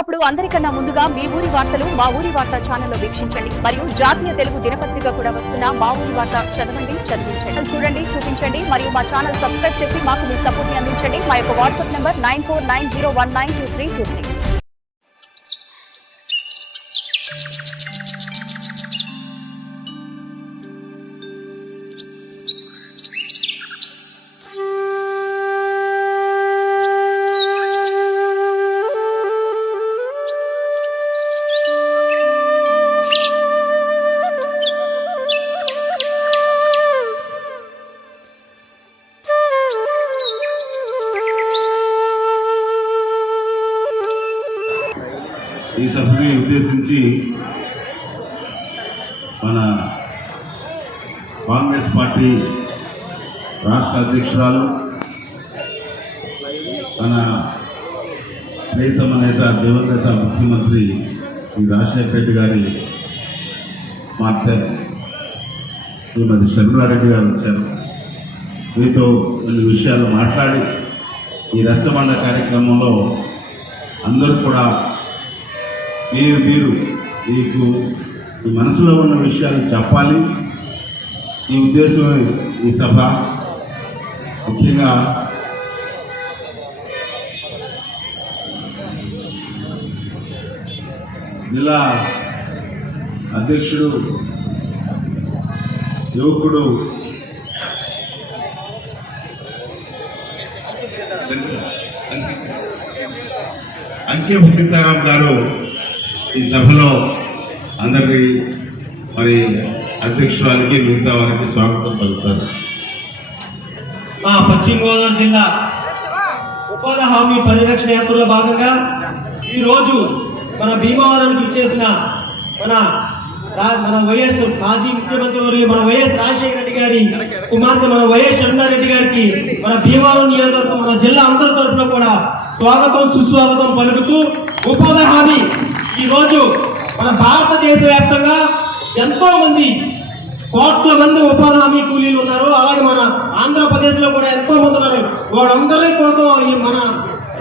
అప్పుడు అందరికన్నా ముందుగా మీ ఊరి వార్తలు మా ఊరి వార్త ఛానల్లో వీక్షించండి మరియు జాతీయ తెలుగు దినపత్రిక కూడా వస్తున్న మా ఊరి వార్త చదవండి, చదివించండి, చూడండి, చూపించండి మరియు మా ఛానల్ సబ్స్క్రైబ్ చేసి మాకు మీ సపోర్ట్ ని అందించండి. మా యొక్క వాట్సాప్ నంబర్ 9490192323. ఈ సభని ఉద్దేశించి మన కాంగ్రెస్ పార్టీ రాష్ట్ర అధ్యక్షురాలు మన ప్రియతమ నేత దివంగత ముఖ్యమంత్రి శ్రీ రాజశేఖర రెడ్డి గారి కుమార్తె శ్రీమతి శర్మిలారెడ్డి గారు వచ్చారు. మీతో కొన్ని విషయాలు మాట్లాడి ఈ రచ్చబండ కార్యక్రమంలో అందరూ కూడా మీరు మీకు ఈ మనసులో ఉన్న విషయాలు చెప్పాలి. ఈ ఉద్దేశం ఈ సభ ముఖ్యంగా జిల్లా అధ్యక్షుడు యువకుడు అంకెం సీతారాం గారు ఈ సభలో అందరికీ మరి అధ్యక్షురాలకి మిగతా వారికి స్వాగతం పలుకుతారు. పశ్చిమ గోదావరి జిల్లా ఉపాధి హామీ పరిరక్షణ యాత్రలో భాగంగా ఈరోజు మన భీమవరానికి ఇచ్చేసిన మన వైఎస్ మాజీ ముఖ్యమంత్రి వర్యులు మన వైఎస్ రాజశేఖర రెడ్డి గారి కుమార్తె మన వైఎస్ శర్మిలారెడ్డి గారికి మన భీమవరం నియోజకవర్గం మన జిల్లా అందరి తరఫున కూడా స్వాగతం సుస్వాగతం పలుకుతూ ఉపాధి హామీ ఈరోజు మన భారతదేశ వ్యాప్తంగా ఎంతో మంది కోట్ల మంది ఉపాధి హామీ కూలీలు ఉన్నారు. అలాగే మన ఆంధ్రప్రదేశ్ లో కూడా ఎంతో మంది ఉన్నారు. వాళ్ళందరి కోసం ఈ మన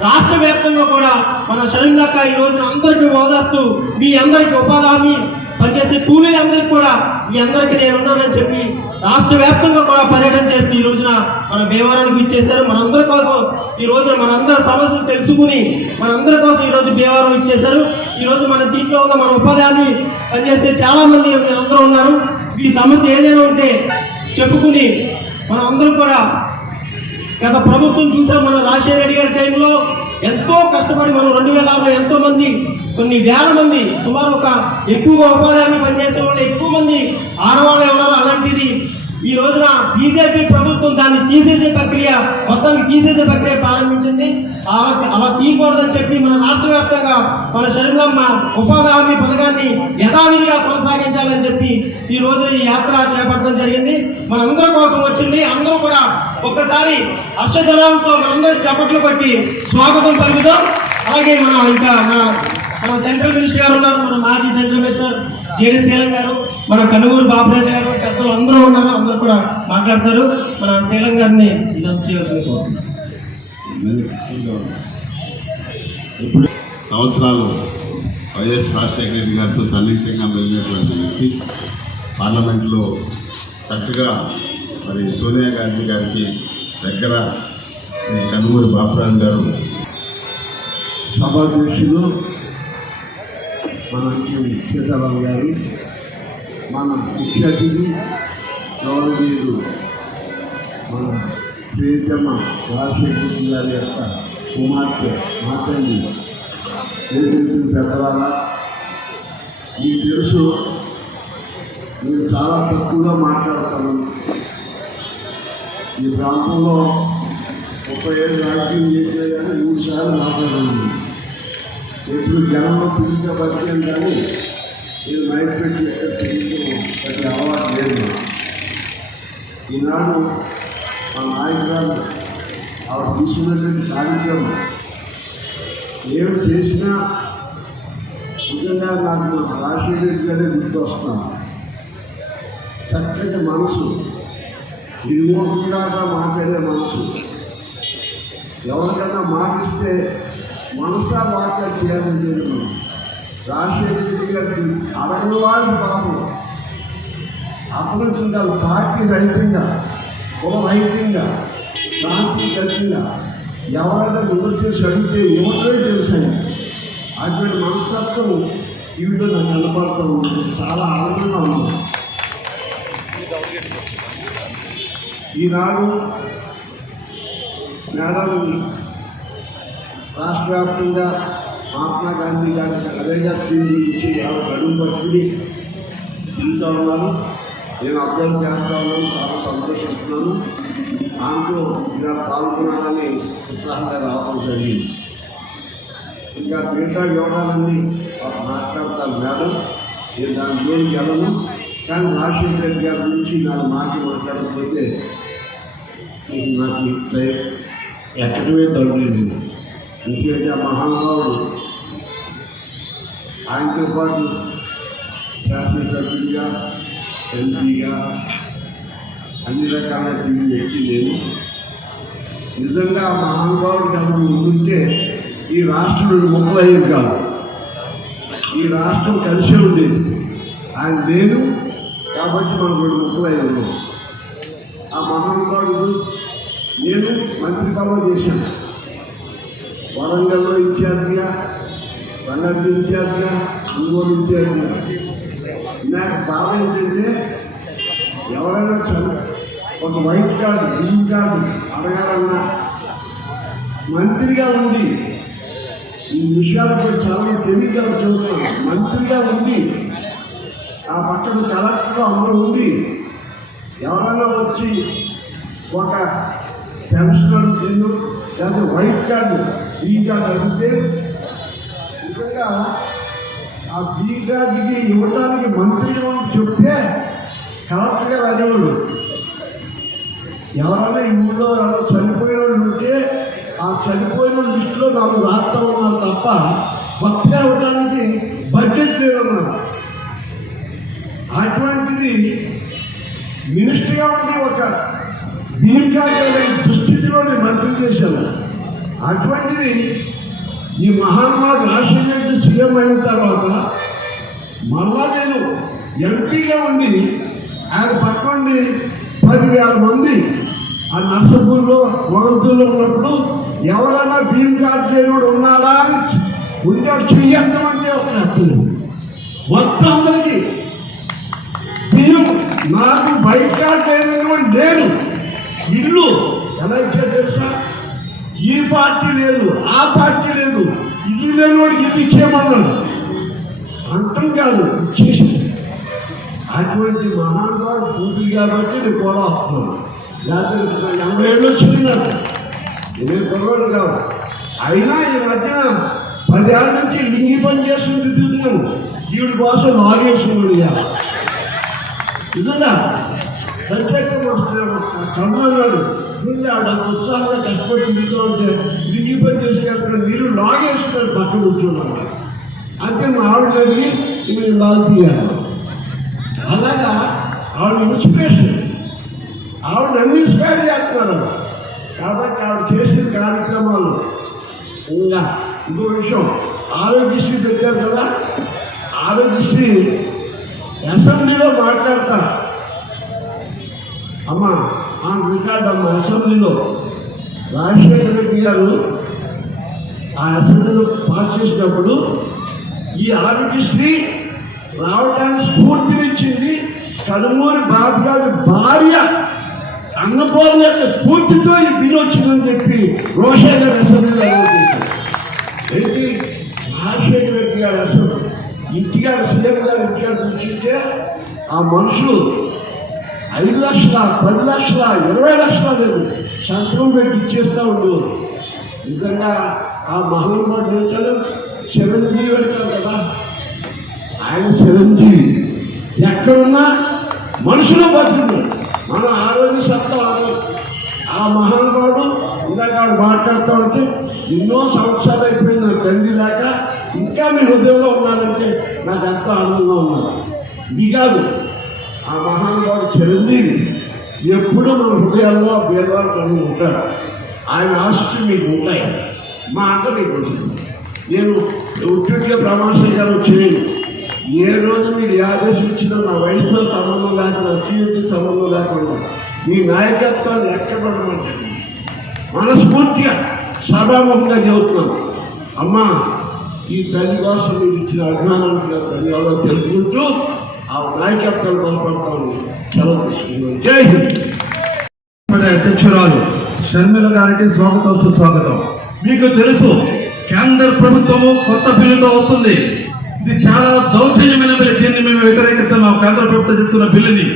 రాష్ట్ర వ్యాప్తంగా కూడా మన షర్మిలక్క ఈ రోజున అందరికీ ఓదాస్తూ మీ అందరికీ ఉపాధి హామీ పనిచేసే కూలీలందరికీ కూడా మీ అందరికీ నేను ఉన్నానని చెప్పి రాష్ట్ర వ్యాప్తంగా కూడా పర్యటన చేస్తూ ఈ రోజున మన భీమవరానికి ఇచ్చేశారు. మనందరి కోసం ఈ రోజున మనందరి సమస్యలు తెలుసుకుని మనందరి కోసం ఈ రోజు భీమవరం ఇచ్చేశారు. ఈ రోజు మన దీంట్లో ఉన్న మన ఉపాధి హామీ పనిచేసే చాలా మంది అందరూ ఉన్నారు. ఈ సమస్య ఏదైనా ఉంటే చెప్పుకుని మనం అందరూ కూడా గత ప్రభుత్వం చూసాం. మన రాజశేఖర రెడ్డి గారి టైంలో ఎంతో కష్టపడి మనం 2006లో ఎంతో మంది కొన్ని వేల మంది సుమారు ఒక ఎక్కువగా ఉపాధి హామీ పనిచేసే వాళ్ళు ఎక్కువ మంది ఆడవాళ్ళు ఉన్నారు. అలాంటిది ఈ రోజున బీజేపీ ప్రభుత్వం దాన్ని తీసేసే ప్రక్రియ మొత్తానికి తీసేసే ప్రక్రియ ప్రారంభించింది. అలా తీయకూడదని చెప్పి మన రాష్ట్ర వ్యాప్తంగా మన షర్మిలమ్మ ఉపాధి హామీ పథకాన్ని యథావిధిగా కొనసాగించాలని చెప్పి ఈ రోజున ఈ యాత్ర చేపట్టడం జరిగింది. మనందరి కోసం వచ్చింది. అందరూ కూడా ఒక్కసారి హర్షజనాలతో మనందరూ చప్పట్లు కొట్టి స్వాగతం పలుకుతాం. అలాగే మన సెంట్రల్ మినిస్టర్ గారు ఉన్నారు. మన మాజీ సెంట్రల్ మినిస్టర్ జేడి శీలం గారు, మన కనుమూరు బాబురాజు గారు, పెద్దలు అందరూ ఉన్నారు. అందరూ కూడా మాట్లాడతారు. మన శీలం గారిని చేయవలసింది కోరుతున్నాను. ఇప్పుడు సంవత్సరాలు వైఎస్ రాజశేఖర రెడ్డి గారితో సన్నిహితంగా వెళ్ళినటువంటి వ్యక్తి పార్లమెంట్లో చక్కగా మరి సోనియా గాంధీ గారికి దగ్గర కనుమూరి బాపురాజు గారు సభాధ్యక్షులు మన సీతారాం గారు, మన ముఖ్య అతిథి గౌరవనీయులు మన ప్రియతమ రాజశేఖర రెడ్డి గారి యొక్క కుమార్తె మాతల్లి ఏదైతే పెద్దవారా, మీకు తెలుసు నేను చాలా తక్కువగా మాట్లాడతాను. ఈ ప్రాంతంలో 30 ఏళ్ళు రాజకీయం చేసినా కానీ 3 సార్లు మాట్లాడాను. ఎప్పుడు జనంలో తిరిగితే బతికాను కానీ నేను మైక్ పెట్టి ఎక్కడ తిరిగి ప్రతి అలవాటు లేదు. ఈనాడు మా నాయకురాలు ఆవిడ తీసుకున్నటువంటి కార్యక్రమం ఏమి చేసినా నిజంగా నాకు రాజశేఖర రెడ్డి గారే గుర్తు వస్తున్నాను. చక్కటి మనసు, నిర్మోహంగా మాట్లాడే మనసు, ఎవరికైనా మాటిస్తే మనసా వాక్య చేయాలని నేను రాజశేఖర రెడ్డి గారికి అడగని వాళ్ళు పాపం అభివృద్ధి కాదు, పార్టీ రహితంగా కుల రహితంగా శాంతియుతంగా ఎవరైనా విమర్శించి అడిగితే ఏమంటే తెలుసాయి. అటువంటి మనస్తత్వం ఇవిలో నాకు కనపడుతూ ఉంటుంది. చాలా ఆనందంగా ఉంది. ఈనాడు మేడం రాష్ట్ర వ్యాప్తంగా మహాత్మా గాంధీ గారి నరేగా స్కీమ్ గురించి అడుగు పట్టుకుని తిరుగుతూ ఉన్నారు. నేను అబ్జర్వ్ చేస్తూ ఉన్నాను, చాలా సంతోషిస్తున్నాను. దాంట్లో ఇలా పాల్గొనాలని ఉత్సాహంగా రావడం జరిగింది. ఇంకా మిగతా వివరాలన్నీ మాట్లాడతాను మేడం, నేను దాని జోలికి వెళ్ళను. కానీ రాజశేఖర రెడ్డి గారి గురించి నాకు మాట్లాడకపోతే నాకు ఎక్కడమే దొరకలేదు. ఎందుకంటే ఆ మహానుభావుడు ఆయనతో పాటు శాసనసభ్యుడిగా, ఎంపీగా అన్ని రకాల తిరిగి వ్యక్తి నేను. నిజంగా ఆ మహానుభావుడికి అప్పుడు ఉంటే ఈ రాష్ట్రం ముక్కలయ్యేది కాదు, ఈ రాష్ట్రం కలిసే ఉండేది. ఆయన లేదు కాబట్టి మనం 2 ముక్కలయ్యి ఉన్నాం. ఆ మహానుభావుడు నేను మంత్రి పదవి చేశాను. వరంగల్లో ఇన్ఛార్జిగా, రంగారెడ్డి ఇన్ఛార్జిగా, ఒంగోలు ఇన్ఛార్జిగా. నాకు బాధ ఏంటంటే ఎవరైనా ఒక వైట్ కార్డు, గ్రీన్ కార్డు అడగాలన్నా మంత్రిగా ఉండి, ఈ విషయాలపై చాలా తెలియగా చూస్తున్నాను. మంత్రిగా ఉండి ఆ పక్కన కలెక్టర్లో అందరూ ఉండి ఎవరైనా వచ్చి ఒక పెన్షన్ తిన్ను లేదా వైట్ కార్డు, గ్రీన్ కార్డు అడిగితే నిజంగా ఆ గ్రీన్ కార్డుకి ఇవ్వడానికి మంత్రిగా చెప్తే కలెక్టర్ గారు అనేవాడు. ఎవరైనా ఈ ఊళ్ళో ఎవరో చనిపోయిన వాళ్ళు ఉంటే ఆ చనిపోయిన లిస్టులో నాకు రాస్తా ఉన్నారు తప్ప కొత్తగా ఇవ్వడానికి బడ్జెట్ లేదన్నారు. అటువంటిది మినిస్టర్గా ఉండి ఒక దీర్ఘకాలిక దుస్థితిలోనే మంత్రి చేశాను. అటువంటిది ఈ మహానుభావుడు రాజశేఖర రెడ్డి సీఎం అయిన తర్వాత మళ్ళా నేను ఎంపీగా ఉండి ఆయన పక్కనుండి 10,000 మంది ఆ నర్సపూర్లో, మొగల్తూరులో ఉన్నప్పుడు ఎవరైనా గ్రీన్ కార్డు లేనివాడు ఉన్నాడా అని ఉండాడు చెయ్యమంటే ఒక హక్కులు మొత్తం అందరికీ బియ్యం. నాకు వైట్ కార్డు లేనివాడు నేను ఇల్లు ఎలా ఇచ్చా తెలుసా? ఈ పార్టీ లేదు, ఆ పార్టీ లేదు, ఇల్లు లేనివాడికి ఇల్లు ఇచ్చేయమన్నాడు. అంటాం కాదు, ఇచ్చేసి. అటువంటి మహానుభావుడు కూతురు కాబట్టి నేను కూడా వస్తున్నాను. లేకపోతే 80 ఏళ్ళు వచ్చింది నాకు, ఇదే కుర్రాడు కాదు. అయినా ఈ మధ్యన 10 ఏళ్ళ నుంచి లింగి పని చేస్తుంది తిరుగుతున్నాను. ఈవిడ కోసం లాగేసుకున్నాడు. నిజంగా సంజయ్ చంద్రన్నాడు ఆవిడ ఉత్సాహంగా కష్టపడి తిరుగుతూ ఉంటే లింగి పని చేసుకెళ్తున్నాడు, మీరు లాగేసుకున్నాడు పక్కన కూర్చున్నాడు. అంతే మా ఆవిడ అడిగి మీరు లాగ్ తీయాలి. అలాగా ఆవిడ ఇన్స్పిరేషన్, ఆవిడ అన్ని ఇన్స్పైర్ చేస్తున్నారు. కాబట్టి ఆవిడ చేసిన కార్యక్రమాలు. ఇంకా ఇంకో విషయం, ఆరోగ్యశ్రీ పెట్టారు కదా, ఆరోగ్యశ్రీ అసెంబ్లీలో మాట్లాడతా అమ్మ రికార్డ్ అమ్మ. అసెంబ్లీలో రాజశేఖర రెడ్డి గారు ఆ అసెంబ్లీలో పాస్ చేసినప్పుడు ఈ ఆరోగ్యశ్రీ రావడానికి స్ఫూర్తినిచ్చింది కనుమూరి బాబు గారి భార్య అన్నపూర్ణ యొక్క స్ఫూర్తితో ఈ బిల్లు వచ్చిందని చెప్పి రోషయ్య గారి అసెంబ్లీలో ఏంటి రాజశేఖర రెడ్డి గారి అసెంబ్లీ ఇంటికాడ సీఎం గారు ఇంటికాడ కూర్చుంటే ఆ మనుషులు 5 లక్షల, 10 లక్షల, 20 లక్షల లేదు సంతకం పెట్టి ఇచ్చేస్తూ ఉండేవారు. నిజంగా ఆ మహానుభావుడు ఏంటాడు, చిరంజీవి అంటారు కదా, ఆయన చిరంజీవి. ఎక్కడున్నా మనుషులు బతుకున్నాడు. మనం ఆరోగ్య సత్తా ఆ మహానుభావుడు ఇందాక ఆవిడ మాట్లాడుతూ ఉంటే ఎన్నో సంవత్సరాలు అయిపోయింది నాకు తండ్రి లేక ఇంకా మీ హృదయంలో ఉన్నారంటే నాకు ఎంతో ఆనందంగా ఉన్నారు. ఇది కాదు, ఆ మహానుభావుడు చిరంజీవి ఎప్పుడూ మన హృదయాల్లో భేదవాళ్ళు ఉంటాడు. ఆయన ఆశిస్సులు మీకు ఉంటాయి. మా అక్క మీకు ఉంటుంది. నేను ఉట్టిగా ప్రమాణ స్వీకారం చేయను. ఏ రోజు మీరు ఆదేశం ఇచ్చినా నా వయసులో సంబంధం లేకుండా, సీఎంతో సంబంధం లేకుండా మీ నాయకత్వాన్ని ఎక్కడ పడమంటారు మనస్ఫూర్తిగా సభాముఖంగా చెబుతున్నాను. అమ్మా, ఈ తల్లి కోసం మీరు ఇచ్చిన అజ్ఞానానికి ధన్యవాదాలు తెలుపుకుంటూ ఆ నాయకత్వాన్ని బలపడతాను. సెలవు తీసుకున్నాను. జై హింద్. అధ్యక్షురాలు షర్మిల గారికి స్వాగతం, సుస్వాగతం. మీకు తెలుసు, కేంద్ర ప్రభుత్వము కొత్త బిల్లుతో వస్తుంది. ఇది చాలా దౌర్జన్యమైన బిల్లు. దీన్ని మేము వ్యతిరేకిస్తున్నాం. కేంద్ర ప్రభుత్వం చేస్తున్న బిల్లుని,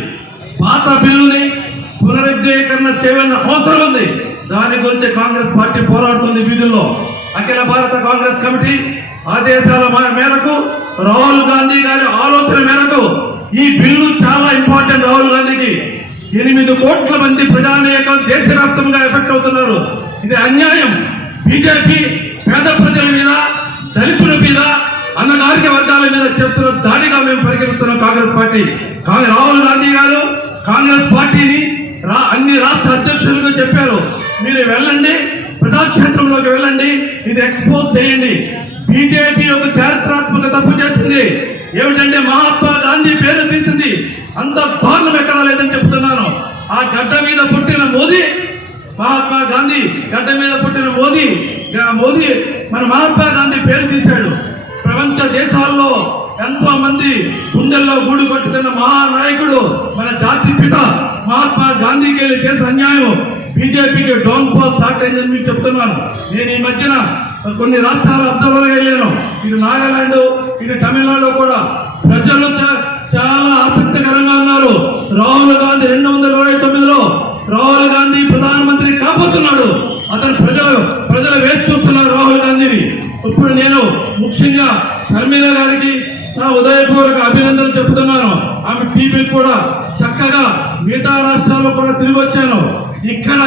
పాత బిల్లుని పునరుద్ధీకరణ చేయవలసిన అవసరం ఉంది. దాని గురించి కాంగ్రెస్ పార్టీ పోరాడుతుంది వీధుల్లో. అఖిల భారత కాంగ్రెస్ కమిటీ ఆదేశాల మేరకు, రాహుల్ గాంధీ గారి ఆలోచన మేరకు ఈ బిల్లు చాలా ఇంపార్టెంట్. రాహుల్ గాంధీకి 8 కోట్ల మంది ప్రజానీకం దేశవ్యాప్తంగా ఎఫెక్ట్ అవుతున్నారు. ఇది అన్యాయం. బీజేపీ పేద ప్రజల మీద, దళితుల మీద, అన్నగారిక వర్గాల మీద చేస్తున్న దాడిగా మేము పరిగణిస్తున్నాం. కాంగ్రెస్ పార్టీ, రాహుల్ గాంధీ గారు కాంగ్రెస్ పార్టీని అన్ని రాష్ట్ర అధ్యక్షులకు చెప్పారు, మీరు వెళ్ళండి, ప్రజాక్షేత్రంలోకి వెళ్ళండి, ఇది ఎక్స్పోజ్ చేయండి. బీజేపీ ఒక చారిత్రాత్మక తప్పు చేసింది. ఏమిటంటే మహాత్మా గాంధీ పేరు తీసింది. అంత దారుణం ఎక్కడా లేదని చెప్తున్నాను. ఆ గడ్డ మీద పుట్టిన మోదీ, మహాత్మా గాంధీ గడ్డ మీద పుట్టిన మోదీ మన మహాత్మా గాంధీ పేరు తీశాడు. ప్రపంచ దేశాల్లో ఎంతో మంది గుండెల్లో గూడు కట్టుతున్న మహానాయకుడు, మన జాతి పిత మహాత్మా గాంధీకి వెళ్ళి చేసిన అన్యాయం బీజేపీకి డౌన్ ఫాల్ స్టార్ట్ అయిందని మీకు చెప్తున్నాను. నేను ఈ మధ్యన కొన్ని రాష్ట్రాల అబ్జర్వర్గా వెళ్ళాను. ఇటు నాగాలాండ్, ఇటు తమిళనాడు కూడా ప్రజలు చాలా ఆసక్తికరంగా ఉన్నారు. రాహుల్ గాంధీ 2029లో రాహుల్ గాంధీ ప్రధానమంత్రి కాబోతున్నాడు. అతను ప్రజలు వేచి చూస్తున్నారు రాహుల్ గాంధీని. ఇప్పుడు నేను ముఖ్యంగా షర్మిల గారికి నా ఉదయపూర్వక అభినందనలు చెప్తున్నాను. ఆమె టీవీ కూడా చక్కగా మిగతా రాష్ట్రాల్లో కూడా తిరిగి వచ్చాను. ఇక్కడ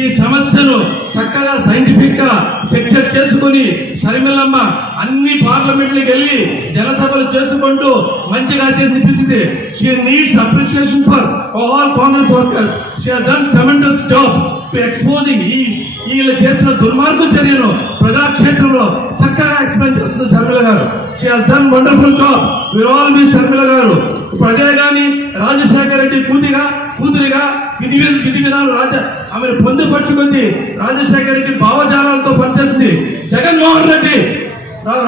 ఈ సమస్యను చక్కగా సైంటిఫిక్ గా సెక్చర్ చేసుకుని షర్మిలమ్మ అన్ని పార్లమెంట్లకు వెళ్ళి జనసభలు చేసుకుంటూ మంచిగా చేసి పిలిచింది. She needs appreciation for all Congress workers. She has done tremendous job to exposing వీళ్ళు చేసిన దుర్మార్గ చర్యను ప్రజాక్షేత్రంలో చక్కగా ఎక్స్ప్లెయిన్ చేస్తుంది షర్మిల గారు. She has done wonderful job. We all మీ షర్మిల గారు. ఇప్పుడు అదే కానీ రాజశేఖర రెడ్డి కూతురిగా విధి విధానం ఆమెను పొందుపరుచుకుంది. రాజశేఖర రెడ్డి భావజాలాలతో పనిచేస్తుంది. జగన్మోహన్ రెడ్డి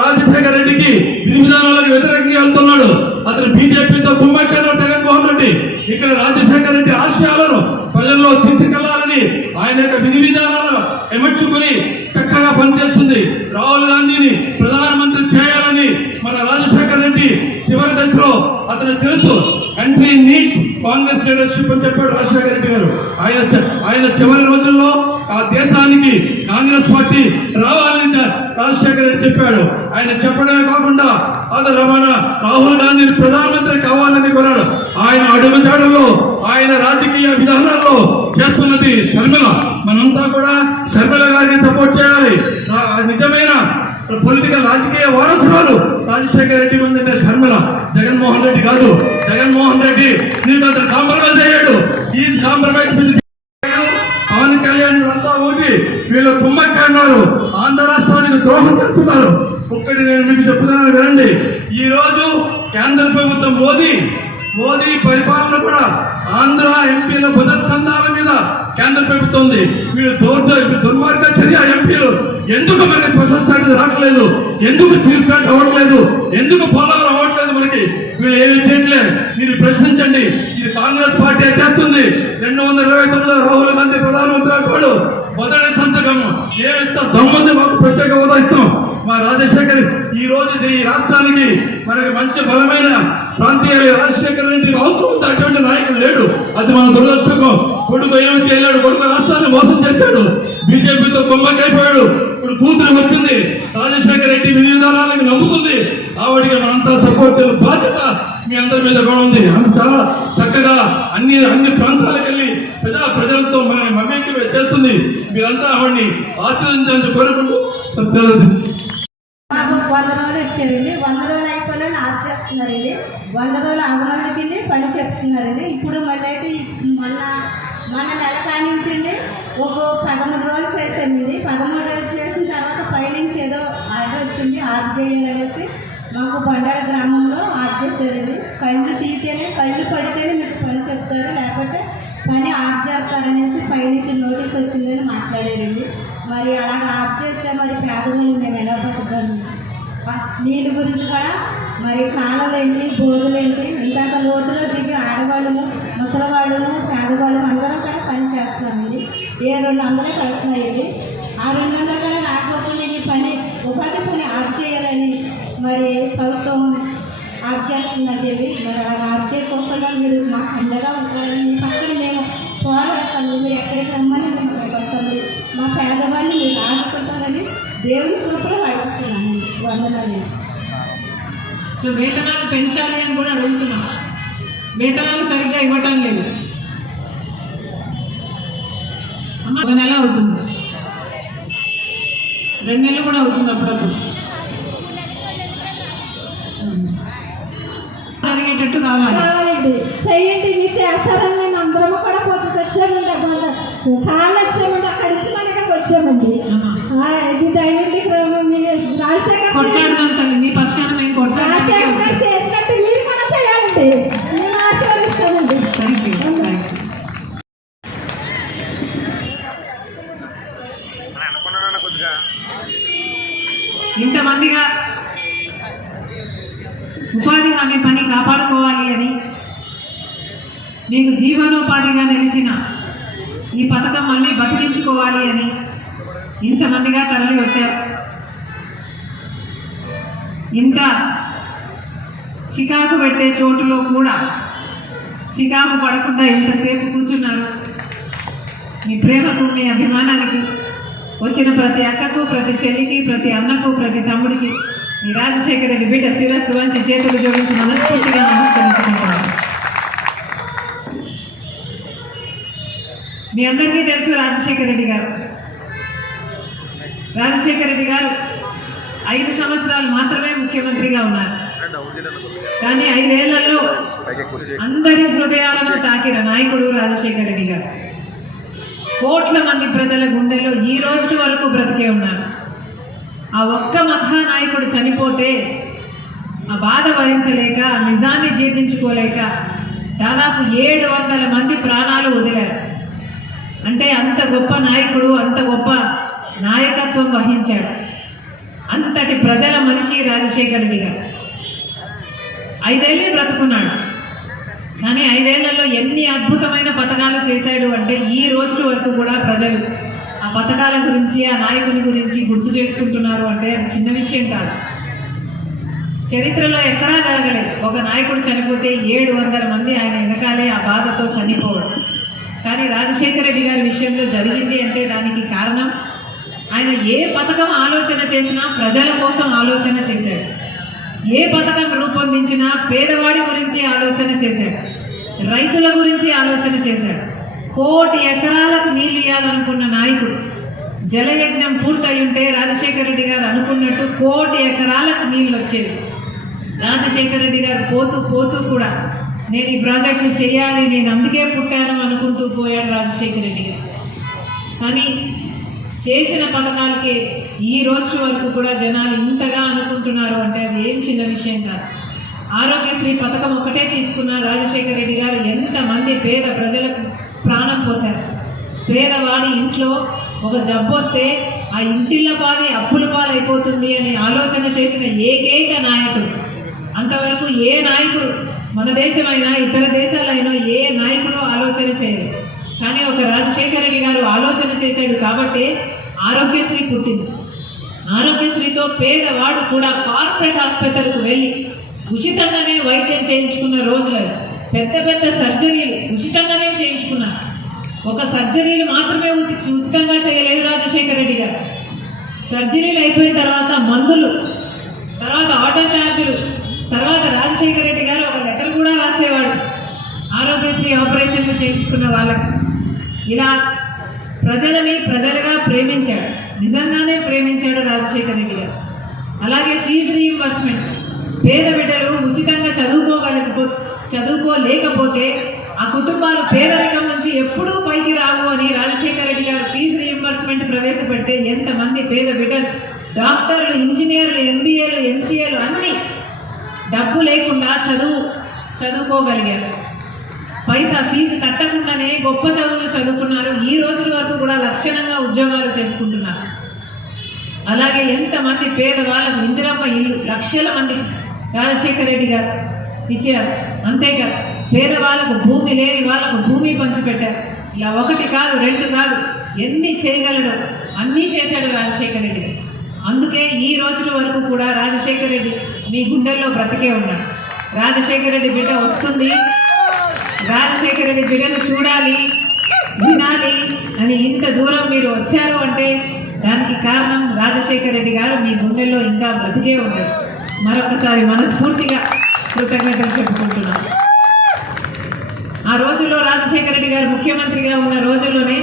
రాజశేఖర రెడ్డికి విధి విధానాలకు వ్యతిరేకంగా వెళ్తున్నాడు. అతను బీజేపీతో కుమ్మక్కారు జగన్మోహన్ రెడ్డి. ఇక్కడ రాజశేఖర రెడ్డి ఆశయాలను ప్రజల్లో తీసుకెళ్లాలని ఆయన యొక్క విధి విధానాలను ఎమర్చుకుని చక్కగా పనిచేస్తుంది. రాహుల్ గాంధీని ప్రధానమంత్రి చేయాలని మన రాజశేఖర రెడ్డి చివరి దశలో అతను తెలుసు. కంట్రీ నీడ్స్ కాంగ్రెస్ లీడర్షిప్ అని చెప్పాడు రాజశేఖర రెడ్డి గారు. ఆయన చివరి రోజుల్లో ఆ దేశానికి కాంగ్రెస్ పార్టీ రావాలని రాజశేఖర రెడ్డి చెప్పాడు. ఆయన చెప్పడమే కాకుండా మన రాహుల్ గాంధీని ప్రధానమంత్రి కావాలని కోరాడు. ఆయన అడుగుజాడలో, ఆయన రాజకీయ విధానాల్లో చేస్తున్నది షర్మిల. మనంతా కూడా షర్మిల గారిని సపోర్ట్ చేయాలి. నిజమైన పొలిటికల్ రాజకీయ వారసురాలు రాజశేఖర రెడ్డి ఉంది షర్మిల, జగన్మోహన్ రెడ్డి కాదు. జగన్మోహన్ రెడ్డి నీకు అతను కాంప్రమైజ్ అయ్యాడు. ఈ కాంప్రమైజ్ పవన్ కళ్యాణ్ అంతా ఊటి వీళ్ళు కుమ్మక్కన్నారు. ఆంధ్ర రాష్ట్రానికి ద్రోహం చేస్తున్నారు. ఒక్కటి నేను మీకు చెప్తున్నాను వినండి. ఈ రోజు కేంద్ర ప్రభుత్వం మోదీ పరిపాలన కూడా ఆంధ్ర ఎంపీల భుజస్కంధాల మీద కేంద్ర ప్రభుత్వం ఉంది. వీళ్ళు దుర్మార్గ చర్య ఎంపీలు ఎందుకు మనకి స్పెషల్ స్టాటస్ రావట్లేదు, ఎందుకు స్టీల్ ప్లాంట్ అవ్వట్లేదు, ఎందుకు పోలవరం అవ్వట్లేదు, మనకి వీళ్ళు ఏమి చేయట్లేదు. మీరు ప్రశ్నించండి. ఇది కాంగ్రెస్ పార్టీ చేస్తుంది. 2029 రాహుల్ గాంధీ ప్రధానమంత్రి అంటాడు. మొదటి సంతకం ఏమిస్తాం, దమ్ముంది మాకు ప్రత్యేక హోదా ఇస్తాం. మా రాజశేఖర్ ఈ రోజు ఈ రాష్ట్రానికి మనకి మంచి బలమైన ప్రాంతీయ రాజశేఖర రెడ్డి అవసరం ఉంది. అటువంటి నాయకుడు లేడు. అది మన దురదృష్టం. కొడుకు ఏమి చేయలేడు. కొడుకు రాష్ట్రాన్ని మోసం చేశాడు. బీజేపీతో కొమ్మకైపోయాడు. ఇప్పుడు కూతురు వచ్చింది. రాజశేఖర రెడ్డి విధి విధానాలకు నమ్ముతుంది. ఆవిడికి మనంతా సపోర్ట్ చేయాలి. బాధ్యత మీ అందరి మీద కూడా ఉంది. ఆమె చాలా చక్కగా అన్ని ప్రాంతాలకు వెళ్ళి ప్రజలతో మమేకం చేస్తుంది. మీరంతా ఆవిడ్ని ఆశీర్వదించాలని కోరుకుంటూ మాకు 100 రోజులు ఇచ్చారండి. 100 రోజులు అయిపోయిన ఆఫ్ చేస్తున్నారండి. 100 రోజులు అవనాడికి పని చెప్తున్నారండి. ఇప్పుడు మళ్ళీ అయితే మన నెల కానించండి ఒక 13 రోజులు చేసాము. ఇది 13 రోజులు చేసిన తర్వాత పైనుంచి ఏదో ఆర్డర్ వచ్చింది, ఆర్డర్ చేయాలనేసి మాకు బండాడ గ్రామంలో ఆర్డర్ చేశారండి. కళ్ళు తీతేనే, కళ్ళు పడితేనే మీకు పని చెప్తారు, లేకపోతే పని ఆఫ్ చేస్తారనేసి పైనుంచి నోటీస్ వచ్చిందని మాట్లాడారండి. మరి అలాగ ఆఫ్ చేస్తే మరి పేదవాళ్ళు మేము ఎలా బతుకుతాము? నీళ్ళ గురించి కూడా మరి కాలువలేంటి, బోధులేంటి, ఇంత లోతులో దిగి ఆడవాళ్ళము, ముసలివాళ్ళము, పేదవాళ్ళము అందరం కూడా పని చేస్తున్నామండి. 200 కడుతున్నాయండి. ఆ 200 కూడా రాకపోతే ఈ పని ఉపాధి పని ఆఫ్ చేయాలని మరి ప్రభుత్వం ఆఫ్ చేస్తుందని చెప్పి, మరి అలాగ ఆఫ్ చేయకుండా మీరు మాకు అండగా ఉంటారని మీ పక్కన మేము పోరాడతాము. మీరు ఎక్కడికి రమ్మని మేము ఇక్కడికి వస్తాము. మా పేదవాళ్ళని మీరు ఆదుకుంటారని దేవుని కృపలో అడుగుతున్నానండి. వందనాలు. సో వేతనాలు పెంచాలి అని కూడా అడుగుతున్నాం. వేతనాలు సరిగ్గా ఇవ్వటం లేదు. అమ్మ 1 నెల అవుతుంది, 2 నెలలు కూడా అవుతుంది అప్పుడప్పుడు. జరిగేటట్టు కావాలండి. చెయ్యండి, మీరు చేస్తారని నేను అందరము కూడా పొద్దుకు వచ్చామండి. కాళ్ళు వచ్చామండి, అక్కడి నుంచి మన ఇక్కడికి వచ్చామండి. ఇది దయవండి రాజశేఖర్ కొట్లాడదాం తల్లి, మీ పక్షాన మేము కొట్లాడాలి. చేసినట్టు మీరు కూడా చేయాలండి. మేము ఆశీర్వదిస్తామండి. Thank you. ఇంతమందిగా ఉపాధి హామీ పని కాపాడుకోవాలి అని మీకు జీవనోపాధిగా నిలిచిన ఈ పథకం మళ్ళీ బతికించుకోవాలి అని ఇంతమందిగా తరలి వచ్చారు. ఇంత చికాకు పెట్టే చోటులో కూడా చికాకు పడకుండా ఇంతసేపు కూర్చున్నారు. మీ ప్రేమకు, మీ అభిమానానికి వచ్చిన ప్రతి అక్కకు, ప్రతి చెల్లికి, ప్రతి అన్నకు, ప్రతి తమ్ముడికి ఈ రాజశేఖర రెడ్డి బిడ్డ శిరస్సు వంచి చేతులు జోడించి మనస్ఫూర్తిగా నమస్కరించుకుంటున్నాను. మీ అందరికీ తెలుసు రాజశేఖర రెడ్డి గారు. రాజశేఖర రెడ్డి గారు 5 సంవత్సరాలు మాత్రమే ముఖ్యమంత్రిగా ఉన్నారు. కానీ 5 ఏళ్లలో అందరి హృదయాలను తాకిన నాయకుడు రాజశేఖర రెడ్డి గారు. కోట్ల మంది ప్రజల గుండెల్లో ఈ రోజు వరకు బ్రతికే ఉన్నారు. ఆ ఒక్క మహానాయకుడు చనిపోతే ఆ బాధ భరించలేక, ఆ నిజాన్ని జీర్ణించుకోలేక దాదాపు 700 మంది ప్రాణాలు వదిలారు. అంటే అంత గొప్ప నాయకుడు, అంత గొప్ప నాయకత్వం వహించాడు. అంతటి ప్రజల మనిషి రాజశేఖర రెడ్డి గారు. 5 ఏళ్ళే బ్రతుకున్నాడు. కానీ 5 ఏళ్లలో ఎన్ని అద్భుతమైన పథకాలు చేశాడు అంటే ఈ రోజు వరకు కూడా ప్రజలు ఆ పథకాల గురించి, ఆ నాయకుని గురించి గుర్తు చేసుకుంటున్నారు అంటే అది చిన్న విషయం కాదు. చరిత్రలో ఎక్కడా జరగలేదు. ఒక నాయకుడు చనిపోతే 700 మంది ఆయన వెనకాలే ఆ బాధతో చనిపోవడం. కానీ రాజశేఖర రెడ్డి గారి విషయంలో జరిగింది అంటే దానికి కారణం ఆయన ఏ పథకం ఆలోచన చేసినా ప్రజల కోసం ఆలోచన చేశాడు. ఏ పథకం రూపొందించినా పేదవాడి గురించి ఆలోచన చేశాడు, రైతుల గురించి ఆలోచన చేశాడు. 1,00,00,000 ఎకరాలకు నీళ్లు ఇవ్వాలనుకున్న నాయకుడు. జలయజ్ఞం పూర్తయి ఉంటే రాజశేఖర రెడ్డి గారు అనుకున్నట్టు 1,00,00,000 ఎకరాలకు నీళ్ళు వచ్చేది. రాజశేఖర రెడ్డి గారు పోతూ పోతూ కూడా నేను ఈ ప్రాజెక్టులు చేయాలి, నేను అందుకే పుట్టాను అనుకుంటూ పోయాడు రాజశేఖర రెడ్డి గారు. కానీ చేసిన పథకాలకి ఈ రోజు వరకు కూడా జనాలు ఇంతగా అనుకుంటున్నారు అంటే అది ఏం చిన్న విషయం కాదు. ఆరోగ్యశ్రీ పథకం ఒకటే తీసుకున్న రాజశేఖర రెడ్డి గారు ఎంతమంది పేద ప్రజలకు ప్రాణం పోశారు. పేదవాడి ఇంట్లో ఒక జబ్బు వస్తే ఆ ఇంటిళ్ళ పాది అప్పుల పాలైపోతుంది అని ఆలోచన చేసిన ఏకైక నాయకుడు. అంతవరకు ఏ నాయకుడు, మన దేశమైనా ఇతర దేశాలైనా ఏ నాయకుడు ఆలోచన చేయరు. కానీ ఒక రాజశేఖర రెడ్డి గారు ఆలోచన చేశాడు కాబట్టి ఆరోగ్యశ్రీ పుట్టింది. ఆరోగ్యశ్రీతో పేదవాడు కూడా కార్పొరేట్ ఆసుపత్రికి వెళ్ళి ఉచితంగానే వైద్యం చేయించుకున్న రోజులు. పెద్ద పెద్ద సర్జరీలు ఉచితంగానే చేయించుకున్నారు. ఒక సర్జరీలు మాత్రమే ఉచితంగా చేయలేదు రాజశేఖర రెడ్డి గారు. సర్జరీలు అయిపోయిన తర్వాత మందులు, తర్వాత ఆటో ఛార్జీలు, తర్వాత రాజశేఖర రెడ్డి గారు ఒక లెటర్ కూడా రాసేవాడు ఆరోగ్యశ్రీ ఆపరేషన్లు చేయించుకున్న వాళ్ళకి. ఇలా ప్రజలని ప్రజలుగా ప్రేమించాడు, నిజంగానే ప్రేమించాడు రాజశేఖర రెడ్డి గారు. అలాగే ఫీజు రీయింబర్స్మెంట్, పేద బిడ్డలు ఉచితంగా చదువుకోలేకపోతే ఆ కుటుంబాలు పేదరికం నుంచి ఎప్పుడూ పైకి రావు అని రాజశేఖర రెడ్డి గారు ఫీజు రీయింబర్స్మెంట్ ప్రవేశపెడితే ఎంతమంది పేద బిడ్డలు డాక్టర్లు, ఇంజనీర్లు, ఎంబీఏలు, ఎంసీఏలు అన్నీ డబ్బు లేకుండా చదువుకోగలిగారు. పైసా ఫీజు కట్టకుండానే గొప్ప చదువులు చదువుకున్నారు. ఈ రోజుల వరకు కూడా లక్షణంగా ఉద్యోగాలు చేసుకుంటున్నారు. అలాగే ఎంతమంది పేదవాళ్ళకు ఇందిరమ్మ ఇల్లు లక్షల మంది రాజశేఖర రెడ్డి గారు ఇచ్చారు. అంతేకాదు పేదవాళ్ళకు భూమి లేని వాళ్ళకు భూమి పంచిపెట్టారు. ఇలా ఒకటి కాదు, రెండు కాదు, ఎన్ని చేయగలడో అన్నీ చేశాడు రాజశేఖర రెడ్డి. అందుకే ఈ రోజుల వరకు కూడా రాజశేఖర రెడ్డి మీ గుండెల్లో బ్రతికే ఉన్నాడు. రాజశేఖర రెడ్డి బిడ్డ వస్తుంది, రాజశేఖర రెడ్డి బిడ్డను చూడాలి, వినాలి అని ఇంత దూరం మీరు వచ్చారు అంటే దానికి కారణం రాజశేఖర రెడ్డి గారు మీ గుండెల్లో ఇంకా బ్రతికే ఉన్నారు. మరొకసారి మనస్ఫూర్తిగా కృతజ్ఞతలు చెప్పుకుంటున్నాను. ఆ రోజుల్లో రాజశేఖర రెడ్డి గారు ముఖ్యమంత్రిగా ఉన్న రోజుల్లోనే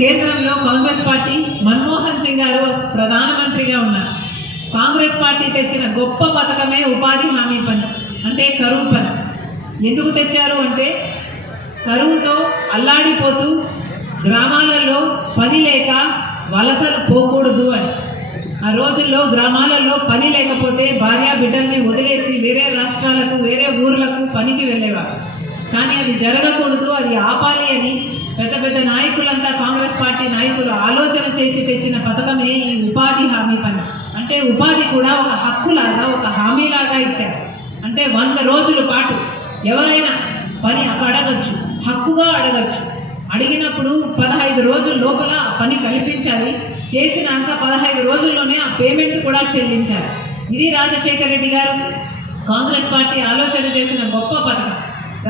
కేంద్రంలో కాంగ్రెస్ పార్టీ, మన్మోహన్ సింగ్ గారు ప్రధానమంత్రిగా ఉన్నారు. కాంగ్రెస్ పార్టీ తెచ్చిన గొప్ప పథకమే ఉపాధి హామీ పని, అంటే కరువు పని. ఎందుకు తెచ్చారు అంటే కరువుతో అల్లాడిపోతూ గ్రామాలలో పని లేక వలసలు పోకూడదు అని. ఆ రోజుల్లో గ్రామాలలో పని లేకపోతే భార్య బిడ్డల్ని వదిలేసి వేరే రాష్ట్రాలకు, వేరే ఊర్లకు పనికి వెళ్ళేవారు. కానీ అది జరగకూడదు, అది ఆపాలి అని పెద్ద పెద్ద నాయకులంతా, కాంగ్రెస్ పార్టీ నాయకులు ఆలోచన చేసి తెచ్చిన పథకమే ఈ ఉపాధి హామీ పని. అంటే ఉపాధి కూడా ఒక హక్కులాగా, ఒక హామీలాగా ఇచ్చారు. అంటే 100 రోజుల పాటు ఎవరైనా పని అడగచ్చు, హక్కుగా అడగచ్చు. అడిగినప్పుడు 15 రోజుల లోపల పని కల్పించాలి. చేసినాక 15 రోజుల్లోనే ఆ పేమెంట్ కూడా చెల్లించాలి. ఇది రాజశేఖర రెడ్డి గారు కాంగ్రెస్ పార్టీ ఆలోచన చేసిన గొప్ప పథకం.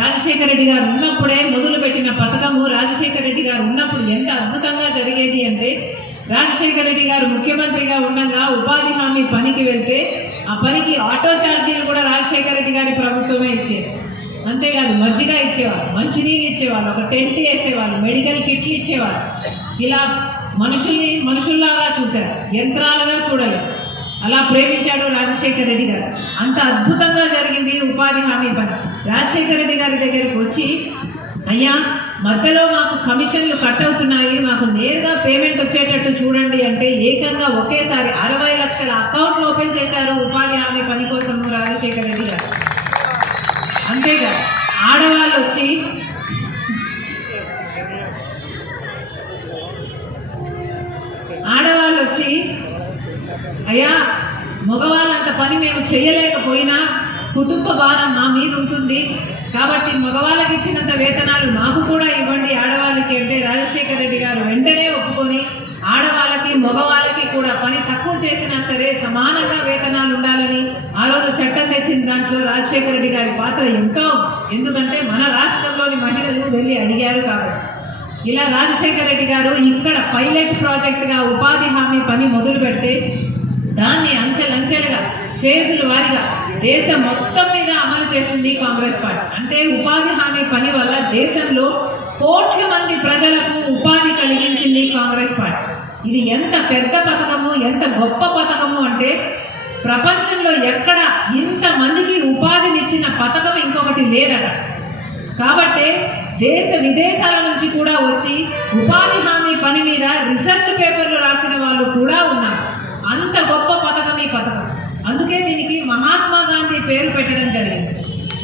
రాజశేఖర రెడ్డి గారు ఉన్నప్పుడే మొదలుపెట్టిన పథకము. రాజశేఖర రెడ్డి గారు ఉన్నప్పుడు ఎంత అద్భుతంగా జరిగేది అంటే రాజశేఖర రెడ్డి గారు ముఖ్యమంత్రిగా ఉండగా ఉపాధి హామీ పనికి వెళ్తే ఆ పనికి ఆటో ఛార్జీలు కూడా రాజశేఖర రెడ్డి గారి ప్రభుత్వమే ఇచ్చేది. అంతేకాదు మజ్జిగ ఇచ్చేవారు, మంచినీళ్ళు ఇచ్చేవాళ్ళు, ఒక టెంట్ వేసేవాళ్ళు, మెడికల్ కిట్లు ఇచ్చేవారు. ఇలా మనుషుల్లాగా చూశారు, యంత్రాలుగా చూడలేదు. అలా ప్రేమించాడు రాజశేఖర రెడ్డి గారు. అంత అద్భుతంగా జరిగింది ఉపాధి హామీ పని. రాజశేఖర రెడ్డి గారి దగ్గరికి వచ్చి, అయ్యా మధ్యలో మాకు కమిషన్లు కట్ అవుతున్నాయి, మాకు నేరుగా పేమెంట్ వచ్చేటట్టు చూడండి అంటే ఏకంగా ఒకేసారి 60 లక్షల అకౌంట్లు ఓపెన్ చేశారు ఉపాధి హామీ పని కోసం రాజశేఖర రెడ్డి గారు. అంతేగా ఆడవాళ్ళు వచ్చి అయ్యా మగవాళ్ళంత పని మేము చేయలేకపోయినా కుటుంబ భారం మా మీద ఉంటుంది కాబట్టి మగవాళ్ళకి ఇచ్చినంత వేతనాలు మాకు కూడా ఇవ్వండి ఆడవాళ్ళకి అంటే రాజశేఖర రెడ్డి గారు వెంటనే ఒప్పుకొని ఆడవాళ్ళకి మగవాళ్ళకి కూడా పని తక్కువ చేసినా సరే సమానంగా వేతనాలు ఉండాలని ఆ రోజు చట్టం తెచ్చిన దాంట్లో రాజశేఖర రెడ్డి గారి పాత్ర ఎంతో. ఎందుకంటే మన రాష్ట్రంలోని మహిళలు వెళ్ళి అడిగారు కాబట్టి. ఇలా రాజశేఖర రెడ్డి గారు ఇక్కడ పైలట్ ప్రాజెక్టుగా ఉపాధి హామీ పని మొదలు పెడితే దాన్ని అంచెలంచెలుగా ఫేజుల వారీగా దేశం మొత్తం మీద అమలు చేసింది కాంగ్రెస్ పార్టీ. అంటే ఉపాధి హామీ పని వల్ల దేశంలో కోట్ల మంది ప్రజలకు ఉపాధి కలిగించింది కాంగ్రెస్ పార్టీ. ఇది ఎంత పెద్ద పథకము, ఎంత గొప్ప పథకము అంటే ప్రపంచంలో ఎక్కడ ఇంతమందికి ఉపాధినిచ్చిన పథకం ఇంకొకటి లేదట. కాబట్టే దేశ విదేశాల నుంచి కూడా వచ్చి ఉపాధి హామీ పని మీద రీసెర్చ్ పేపర్లు రాసిన వాళ్ళు కూడా ఉన్నారు. అంత గొప్ప పథకం ఈ పథకం. అందుకే దీనికి మహాత్మా గాంధీ పేరు పెట్టడం జరిగింది.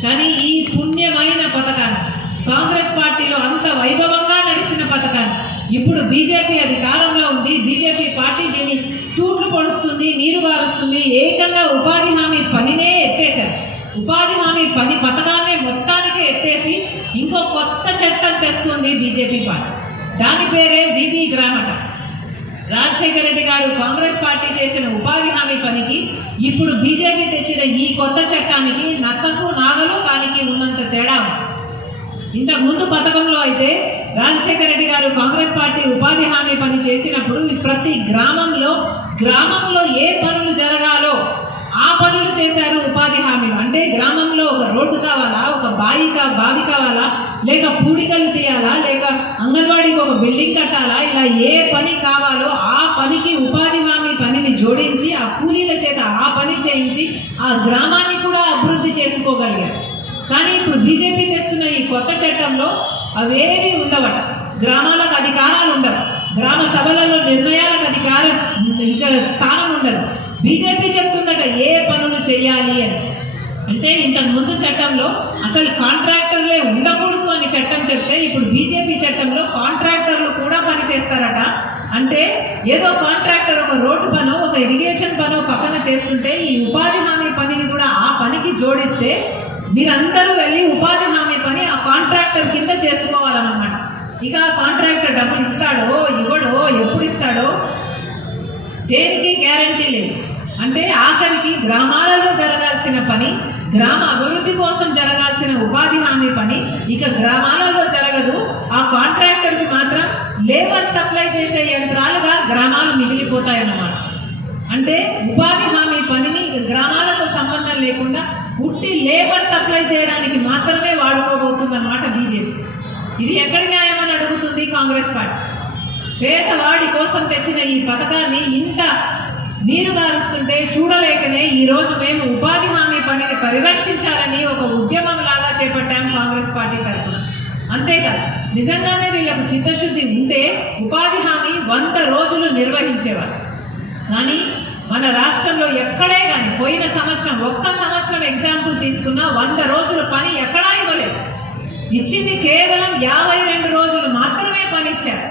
కానీ ఈ పుణ్యమైన పథకాన్ని కాంగ్రెస్ పార్టీలో అంత వైభవంగా నడిచిన పథకాన్ని ఇప్పుడు బీజేపీ అధికారంలో ఉంది. బీజేపీ పార్టీ దీన్ని తూట్లు పొడుస్తుంది, నీరు గారుస్తుంది. ఏకంగా ఉపాధి హామీ పనినే ఎత్తేశారు. ఉపాధి హామీ పని పథకాన్ని మొత్తానికి ఎత్తేసి ఇంకో కొత్త చట్టం తెస్తుంది బీజేపీ పార్టీ. దాని పేరే బీబీ గ్రామట. రాజశేఖర రెడ్డి గారు కాంగ్రెస్ పార్టీ చేసిన ఉపాధి హామీ పనికి ఇప్పుడు బీజేపీ తెచ్చిన ఈ కొత్త చట్టానికి నక్కకు నాగలు కానికి ఉన్నంత తేడా. ఇంతకు ముందు పథకంలో అయితే రాజశేఖర రెడ్డి గారు కాంగ్రెస్ పార్టీ ఉపాధి హామీ పని చేసినప్పుడు ప్రతి గ్రామంలో ఏ పనులు జరగాలో ఆ పనులు చేశారు ఉపాధి హామీలు. అంటే గ్రామంలో ఒక రోడ్డు కావాలా, ఒక బావి కావాలా, లేక పూడికలు తీయాలా, లేక అంగన్వాడీకి ఒక బిల్డింగ్ కట్టాలా, ఇలా ఏ పని కావాలో ఆ పనికి ఉపాధి హామీ పనిని జోడించి ఆ కూలీల చేత ఆ పని చేయించి ఆ గ్రామాన్ని కూడా అభివృద్ధి చేసుకోగలిగారు. కానీ ఇప్పుడు బీజేపీ తెస్తున్న ఈ కొత్త చట్టంలో అవేవి ఉండవట. గ్రామాలకు అధికారాలు ఉండవు, గ్రామ సభలలో నిర్ణయాలకు అధికారం ఇంకా స్థానం ఉండదు. బీజేపీ చెప్తుందట ఏ పనులు చేయాలి అని. అంటే ఇంతకు ముందు చట్టంలో అసలు కాంట్రాక్టర్లే ఉండకూడదు అని చట్టం చెప్తే ఇప్పుడు బీజేపీ చట్టంలో కాంట్రాక్టర్లు కూడా పని చేస్తారట. అంటే ఏదో కాంట్రాక్టర్ ఒక రోడ్డు పనో ఒక ఇరిగేషన్ పనో పక్కన చేస్తుంటే ఈ ఉపాధి హామీ పనిని కూడా ఆ పనికి జోడిస్తే మీరందరూ వెళ్ళి ఉపాధి హామీ పని ఆ కాంట్రాక్టర్ కింద చేసుకోవాలన్నమాట. ఇక ఆ కాంట్రాక్టర్ డబ్బులు ఇస్తాడో ఇవ్వడో ఎప్పుడు ఇస్తాడో దేనికి గ్యారంటీ లేదు. అంటే ఆఖరికి గ్రామాలలో జరగాల్సిన పని, గ్రామ అభివృద్ధి కోసం జరగాల్సిన ఉపాధి హామీ పని ఇక గ్రామాలలో జరగదు. ఆ కాంట్రాక్టర్కి మాత్రం లేబర్ సప్లై చేసే యంత్రాలుగా గ్రామాలు మిగిలిపోతాయన్నమాట. అంటే ఉపాధి హామీ పనిని గ్రామాలతో సంబంధం లేకుండా ఉట్టి లేబర్ సప్లై చేయడానికి మాత్రమే వాడుకోబోతుందన్నమాట బీజేపీ. ఇది ఎక్కడి న్యాయం అని అడుగుతుంది కాంగ్రెస్ పార్టీ. పేదవాడి కోసం తెచ్చిన ఈ పథకాన్ని ఇంత నీరు గారుస్తుంటే చూడలేకనే ఈరోజు మేము ఉపాధి హామీ పనిని పరిరక్షించాలని ఒక ఉద్యమం లాగా చేపట్టాం కాంగ్రెస్ పార్టీ తరఫున. అంతేకాదు నిజంగానే వీళ్ళకు చిత్తశుద్ధి ఉంటే ఉపాధి హామీ 100 రోజులు నిర్వహించేవారు. కానీ మన రాష్ట్రంలో ఎక్కడే కానీ పోయిన సంవత్సరం ఒక్క సంవత్సరం ఎగ్జాంపుల్ తీసుకున్నా 100 రోజులు పని ఎక్కడా ఇవ్వలేదు. ఇచ్చింది కేవలం 52 రోజులు మాత్రమే పని ఇచ్చారు.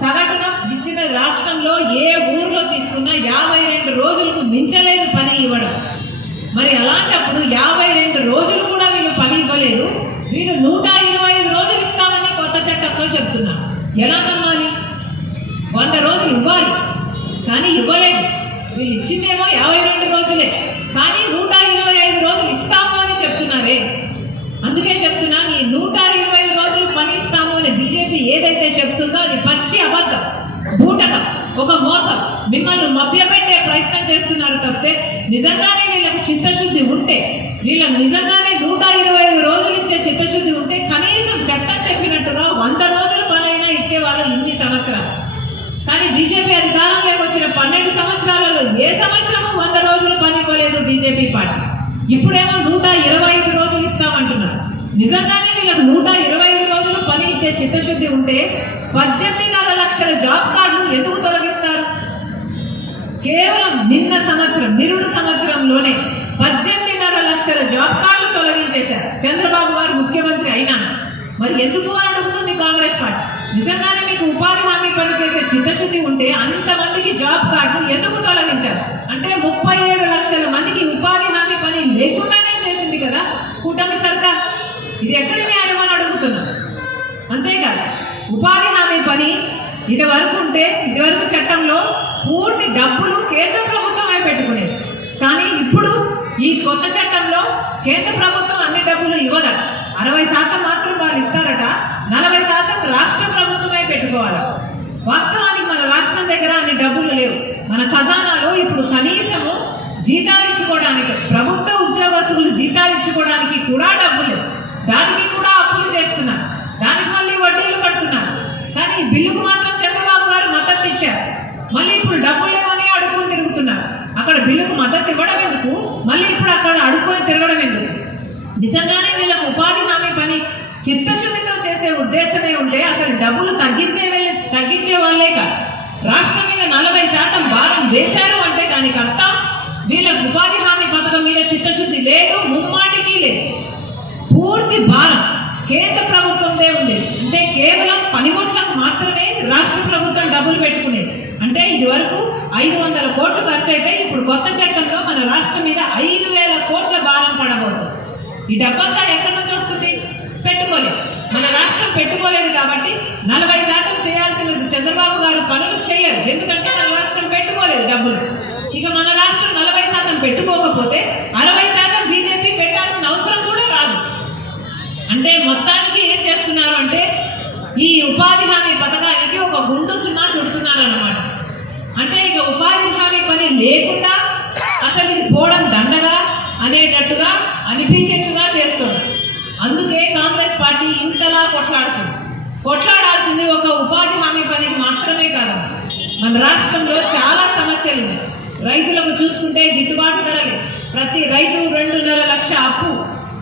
సగటున ఇచ్చిన రాష్ట్రంలో ఏ ఊర్లో తీసుకున్నా 52 రోజులకు మించలేదు పని ఇవ్వడం. మరి అలాంటప్పుడు 52 రోజులు కూడా వీళ్ళు పని ఇవ్వలేదు. వీళ్ళు 125 రోజులు ఇస్తామని కొత్త చట్టంలో చెప్తున్నారు. ఎలా నమ్మాలి? 100 రోజులు ఇవ్వాలి కానీ ఇవ్వలేదు. వీళ్ళు ఇచ్చిందేమో 52 రోజులే కానీ 125 రోజులు ఇస్తాము అని చెప్తున్నారే. అందుకే చెప్తున్నా ఈ 125 రోజులు పని ఇస్తాము అని బీజేపీ ఏదైతే చెప్తుందో అది పచ్చి అబద్ధం, బూటకం, ఒక మోసం. మిమ్మల్ని మభ్యపెట్టే ప్రయత్నం చేస్తున్నారు తప్పితే నిజంగానే వీళ్ళకి చిత్తశుద్ధి ఉంటే, వీళ్ళకి నిజంగానే 125 రోజులు ఇచ్చే చిత్తశుద్ధి ఉంటే కనీసం చట్టం చెప్పినట్టుగా 100 రోజుల పనైనా ఇచ్చేవాళ్ళు ఇన్ని సంవత్సరాలు. కానీ బీజేపీ అధికారంలోకి వచ్చిన 12 సంవత్సరాలలో ఏ సంవత్సరము 100 రోజులు పని ఇవ్వలేదు బీజేపీ పార్టీ. ఇప్పుడేమో 125 రోజులు ఇస్తామంటున్నారు. నిజంగానే వీళ్ళకు 125 రోజులు పని ఇచ్చే చిత్తశుద్ధి ఉంటే 18.5 లక్షల జాబ్ కార్డులు ఎందుకు తొలగిస్తారు? కేవలం నిన్న సంవత్సరం నిరుడు సంవత్సరంలోనే 18.5 లక్షల జాబ్ కార్డులు తొలగించేశారు చంద్రబాబు గారు ముఖ్యమంత్రి అయినా. మరి ఎందుకు అని అడుగుతుంది కాంగ్రెస్ పార్టీ. నిజంగానే మీకు ఉపాధి హామీ పని చేసే చిత్తశుద్ధి ఉంటే అంతమందికి జాబ్ కార్డులు ఎందుకు తొలగించారు? అంటే 37 లక్షల మందికి ఉపాధి హామీ పని లేకుండానే చేసింది కదా కూటమి సర్కార్. ఇది ఎక్కడి న్యాయం అని అడుగుతున్నా. అంతేకాదు ఉపాధి హామీ పని ఇదివరకు చట్టంలో పూర్తి డబ్బులు కేంద్ర ప్రభుత్వమే పెట్టుకునేది. కానీ ఇప్పుడు ఈ కొత్త చట్టంలో కేంద్ర ప్రభుత్వం అన్ని డబ్బులు ఇవ్వదట. 60% మాత్రం వాళ్ళు ఇస్తారట. 40% రాష్ట్ర ప్రభుత్వమే పెట్టుకోవాలి. వాస్తవానికి మన రాష్ట్రం దగ్గర అన్ని డబ్బులు లేవు. మన ఖజానాలో ఇప్పుడు కనీసము జీతాలు ఇచ్చుకోవడానికి, ప్రభుత్వ ఉద్యోగస్తులు జీతాలు ఇచ్చుకోవడానికి కూడా డబ్బులు లేవు. దానికి కూడా అప్పులు చేస్తున్నారు. దానికి మళ్ళీ వడ్డీలు కడుతున్నారు. కానీ ఈ బిల్లుకు మాత్రం చంద్రబాబు గారు మద్దతు ఇచ్చారు. మళ్ళీ ఇప్పుడు డబ్బులు లేవని అడుగుకొని తిరుగుతున్నారు. అక్కడ బిల్లుకు మద్దతు ఇవ్వడం ఎందుకు, మళ్ళీ ఇప్పుడు అక్కడ అడుగుకొని తిరగడం ఎందుకు? నిజంగానే వీళ్ళకు ఉపాధి హామీ పని చిత్తశుద్ధితో చేసే ఉద్దేశమే ఉంటే అసలు డబ్బులు తగ్గించే వాళ్ళే కాదు. రాష్ట్రం మీద 40% భారం వేశారు అంటే దానికి అర్థం వీళ్ళకు ఉపాధి హామీ పథకం మీద చిత్తశుద్ధి లేదు, ముమ్మాటికి లేదు. పూర్తి భారం కేంద్ర ప్రభుత్వందే ఉండేది. అంటే కేవలం పనిముట్లకు మాత్రమే రాష్ట్ర ప్రభుత్వం డబ్బులు పెట్టుకునేది. అంటే ఇది వరకు 500 కోట్లు ఖర్చు అయితే ఇప్పుడు కొత్త చట్టంలో మన రాష్ట్రం మీద 5,000 కోట్ల భారం పడబోతుంది. ఈ డబ్బంతా ఎక్కడి నుంచి వస్తుంది? పెట్టుకోలేదు. మన రాష్ట్రం పెట్టుకోలేదు కాబట్టి 40% చేయాల్సిన చంద్రబాబు గారు పనులు చేయరు. ఎందుకంటే మన రాష్ట్రం పెట్టుకోలేదు డబ్బులు. ఇక మన రాష్ట్రం 40% పెట్టుకోకపోతే 60% బీజేపీ పెట్టాల్సిన అవసరం కూడా రాదు. అంటే మొత్తానికి ఏం చేస్తున్నారు అంటే ఈ ఉపాధి హామీ పథకానికి ఒక గుండు సున్నా చుడుతున్నారు అన్నమాట. అంటే ఇక ఉపాధి హామీ పని లేకుండా అసలు ఇది పోవడం దండగా అనేటట్టుగా అనిపించేట్టుగా చేస్తుంది. అందుకే కాంగ్రెస్ పార్టీ ఇంతలా కొట్లాడాల్సింది ఒక ఉపాధి హామీ పనికి మాత్రమే కాదు. మన రాష్ట్రంలో చాలా సమస్యలు ఉన్నాయి. రైతులకు చూసుకుంటే గిట్టుబాటు ధర లేదు. ప్రతి రైతు 2.5 లక్ష అప్పు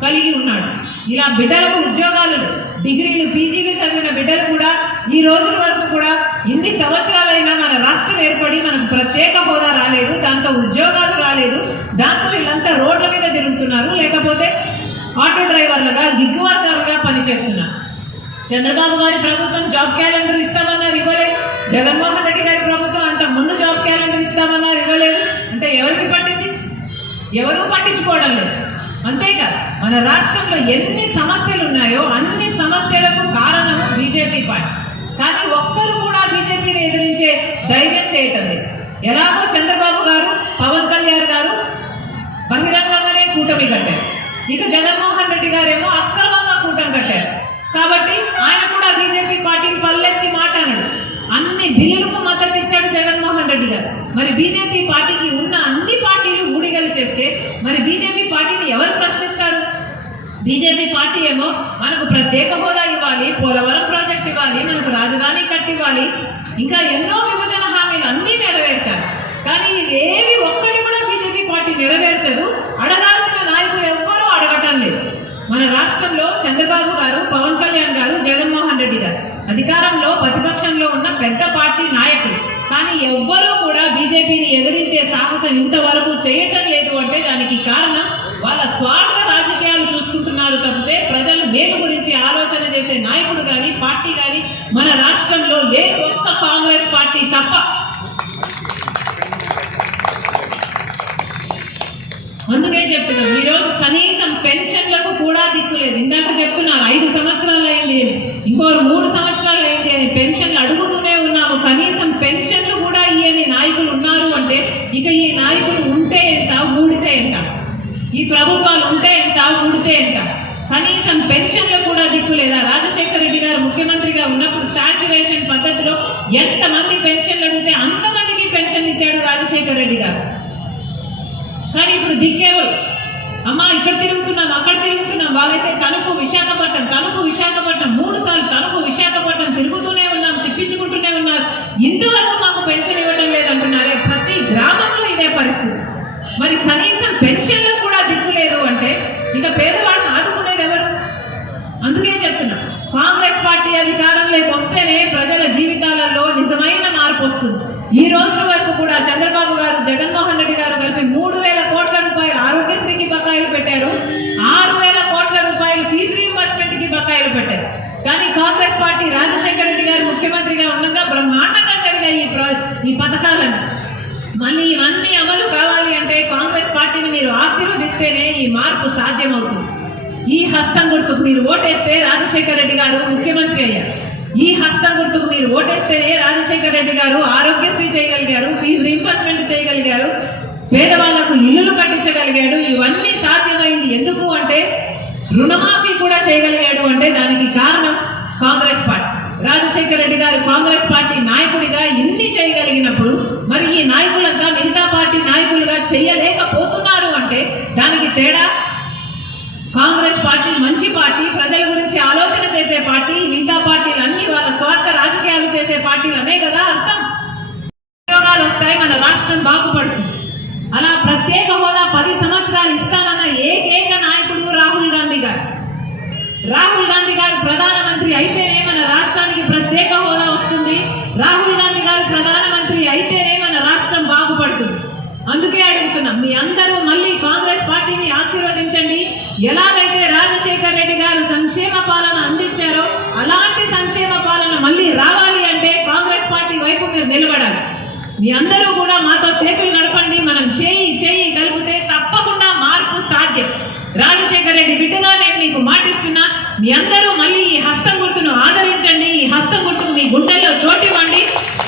కలిగి ఉన్నాడు. ఇలా బిడ్డలకు ఉద్యోగాలు, డిగ్రీలు పీజీలు చదివిన బిడ్డలు కూడా ఈ రోజుల వరకు కూడా ఇన్ని సంవత్సరాలైనా మన రాష్ట్రం ఏర్పడి మనకు ప్రత్యేక హోదా రాలేదు. దాంతో అంత ఉద్యోగాలు రాలేదు, దాంతో వీళ్ళంతా రోడ్ల మీద తిరుగుతున్నారు, లేకపోతే ఆటో డ్రైవర్లుగా గిగ్ వర్కర్లుగా పనిచేస్తున్నారు. చంద్రబాబు గారి ప్రభుత్వం జాబ్ క్యాలెండర్ ఇస్తామన్నారు, ఇవ్వలేదు. జగన్మోహన్ రెడ్డి గారి ప్రభుత్వం అంత ముందు జాబ్ క్యాలెండర్ ఇస్తామన్నారు, ఇవ్వలేదు. అంటే ఎవరికి పట్టింది? ఎవరూ పట్టించుకోవడం లేదు. అంతేకాదు మన రాష్ట్రంలో ఎన్ని సమస్యలు ఉన్నాయో అన్ని సమస్యలకు కారణం బీజేపీ పార్టీ. కానీ ఒక్కరు కూడా బీజేపీని ఎదిరించే ధైర్యం చేయటం లేదు. ఎలాగో చంద్రబాబు గారు, పవన్ కళ్యాణ్ గారు బహిరంగంగానే కూటమి కట్టారు. ఇక జగన్మోహన్ రెడ్డి గారేమో అక్రమంగా కూటమి కట్టారు. కాబట్టి ఆయన కూడా బీజేపీ పార్టీని పల్లెత్తి మాట్లాడాడు. అన్ని బిల్లులకు మద్దతు ఇచ్చాడు జగన్మోహన్ రెడ్డి గారు. మరి బీజేపీ పార్టీకి ఉన్న అన్ని పార్టీలు ఊడిగలు చేస్తే మరి బీజేపీ పార్టీని ఎవరు ప్రశ్నిస్తారు? బీజేపీ పార్టీ ఏమో మనకు ప్రత్యేక హోదా ఇవ్వాలి, పోలవరం ప్రాజెక్ట్ ఇవ్వాలి, మనకు రాజధాని కట్టివ్వాలి, ఇంకా ఎన్నో విభజన హామీలు అన్నీ నెరవేర్చాలి. కానీ ఇవేవి ఒక్కటి కూడా బీజేపీ పార్టీ నెరవేర్చదు. అడగాల్సిన నాయకులు ఎవ్వరూ అడగటం లేదు. మన రాష్ట్రంలో చంద్రబాబు గారు, పవన్ కళ్యాణ్ గారు, జగన్మోహన్ రెడ్డి గారు అధికారంలో ప్రతిపక్షంలో ఉన్న పెద్ద పార్టీ నాయకులు. కానీ ఎవ్వరూ కూడా బీజేపీని ఎదిరించే సాహసం ఇంతవరకు చేయటం లేదు. అంటే దానికి కారణం వాళ్ళ స్వార్థ రాజకీయాలు చూసుకుంటున్నారు తప్పితే ప్రజల మేలు గురించి ఆలోచన చేసే నాయకుడు కానీ పార్టీ కానీ మన రాష్ట్రంలో లేదు, ఒక్క కాంగ్రెస్ పార్టీ తప్ప. అందుకే చెప్తున్నాను, ఈరోజు కనీసం పెన్షన్లకు కూడా దిక్కు లేదు. ఇందాక చెప్తున్నారు 5 సంవత్సరాలు అయింది, ఇంకో 3 సంవత్సరాలు అయింది అని పెన్షన్లు అడుగుతూనే ఉన్నాము. కనీసం పెన్షన్లు కూడా ఇయ్యని నాయకులు ఉన్నారు అంటే ఇక ఈ నాయకులు ఉంటే ఎంత, ఊడితే ఎంత? ఈ ప్రభుత్వాలు ఉంటే ఎంత, ఊడితే ఎంత? కనీసం పెన్షన్లు కూడా దిక్కు లేదా? రాజశేఖర రెడ్డి గారు ముఖ్యమంత్రిగా ఉన్నప్పుడు సాచ్యురేషన్ పద్ధతిలో ఎంతమంది పెన్షన్లు అడిగితే అంతమందికి పెన్షన్లు ఇచ్చాడు రాజశేఖర రెడ్డి గారు. కానీ ఇప్పుడు దిక్కేవారు, అమ్మా ఇక్కడ తిరుగుతున్నాం, అక్కడ తిరుగుతున్నాం. వాళ్ళైతే తణుకు విశాఖపట్నం 3 సార్లు తణుకు విశాఖపట్నం తిరుగుతూనే ఉన్నాం, తిప్పించుకుంటూనే ఉన్నారు. ఇంతవరకు మాకు పెన్షన్ ఇవ్వడం లేదంటున్నారే. ప్రతి గ్రామంలో ఇదే పరిస్థితి. మరి కనీసం పెన్షన్లకు కూడా దిక్కు లేదు అంటే ఇక పేదవాళ్ళని ఆదుకునేది ఎవరు? అందుకే చెప్తున్నా, కాంగ్రెస్ పార్టీ అధికారంలోకి వస్తేనే ప్రజల జీవితాలలో నిజమైన మార్పు వస్తుంది. ఈ రోజు వరకు కూడా చంద్రబాబు గారు, జగన్మోహన్ రెడ్డి గారు కలిపి 3,000 కోట్ల రూపాయలు ఆరోగ్యశ్రీకి బకాయిలు పెట్టారు, 6,000 కోట్ల రూపాయలు ఫీజు రీయింబర్స్మెంట్ కి బకాయిలు పెట్టారు. కానీ కాంగ్రెస్ పార్టీ రాజశేఖర రెడ్డి గారు ముఖ్యమంత్రిగా ఉండగా బ్రహ్మాండంగా జరిగాయి ఈ పథకాలను. మళ్ళీ ఇవన్నీ అమలు కావాలి అంటే కాంగ్రెస్ పార్టీని మీరు ఆశీర్వదిస్తేనే ఈ మార్పు సాధ్యమవుతుంది. ఈ హస్తం గుర్తుకు మీరు ఓటేస్తే రాజశేఖర రెడ్డి గారు ముఖ్యమంత్రి అయ్యారు. ఈ హస్తం గుర్తుకు మీరు ఓటేస్తేనే రాజశేఖర రెడ్డి గారు ఆరోగ్యశ్రీ చేయగలిగారు, ఫీజు రీయింబర్స్మెంట్ చేయగలిగారు, పేదవాళ్లకు ఇల్లులు కట్టించగలిగాడు. ఇవన్నీ సాధ్యమైంది ఎందుకు అంటే రుణమాఫీ కూడా చేయగలిగాడు అంటే దానికి కారణం కాంగ్రెస్ పార్టీ. రాజశేఖర రెడ్డి గారు కాంగ్రెస్ పార్టీ నాయకుడిగా ఇన్ని చేయగలిగినప్పుడు మరి ఈ నాయకులంతా మిగతా పార్టీ నాయకులుగా చేయలేకపోతున్నారు అంటే దానికి తేడా కాంగ్రెస్ పార్టీ మంచి పార్టీ, ప్రజల గురించి ఆలోచన చేసే పార్టీ, మిగతా పార్టీలు అన్ని వాళ్ళ స్వార్థ రాజకీయాలు చేసే పార్టీలు అనే కదా అర్థం. ఉద్యోగాలు వస్తాయి, మన రాష్ట్రం బాగుపడుతుంది. అలా ప్రత్యేక హోదా 10 సంవత్సరాలు ఇస్తానన్న ఏకైక నాయకుడు రాహుల్ గాంధీ గారు. రాహుల్ గాంధీ గారు ప్రధానమంత్రి అయితేనే మన రాష్ట్రానికి ప్రత్యేక హోదా వస్తుంది. రాహుల్ గాంధీ గారు ప్రధానమంత్రి అయితేనే మన రాష్ట్రం బాగుపడుతుంది. అందుకే అడుగుతున్నాం, మీ అందరూ మళ్ళీ కాంగ్రెస్ పార్టీని ఆశీర్వదించండి. ఎలాగైతే రాజశేఖర రెడ్డి గారు సంక్షేమ పాలన అందించారో అలాంటి సంక్షేమ పాలన మళ్ళీ రావాలి అంటే కాంగ్రెస్ పార్టీ వైపు మీరు నిలబడాలి. మీ అందరూ కూడా మాతో చేతులు నడపండి. మనం చేయి కలిపితే తప్పకుండా మార్పు సాధ్యం. రాజశేఖర రెడ్డి బిడ్డగా నేను మీకు మాటిస్తున్నా, మీ అందరూ మళ్ళీ ఈ హస్తం గుర్తును ఆదరించండి. ఈ హస్తం గుర్తుకు మీ గుండెల్లో చోటివ్వండి.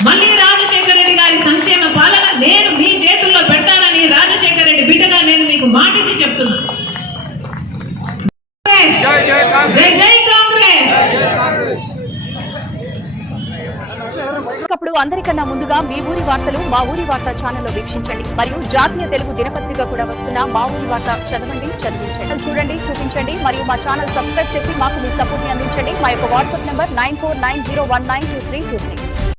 మళ్ళీ రాజశేఖర రెడ్డి గారి సంక్షేమ పాలన నేను మీ చేతుల్లో పెడతానని రాజశేఖర రెడ్డి బిడ్డగా నేను మీకు మాటిచ్చి చెప్తున్నా. జై జై కాంగ్రెస్. అప్పుడు అందరికన్నా ముందుగా మీ ఊరి వార్తలు మా ఊరి వార్త ఛానల్లో వీక్షించండి. మరియు జాతీయ తెలుగు దినపత్రిక కూడా వస్తున్న మా ఊరి వార్త చదవండి, చదివించండి, చూడండి, చూపించండి. మరియు మా ఛానల్ సబ్స్క్రైబ్ చేసి మాకు మీ సపోర్ట్ ని అందించండి. మా యొక్క వాట్సాప్ నంబర్ 9490192323.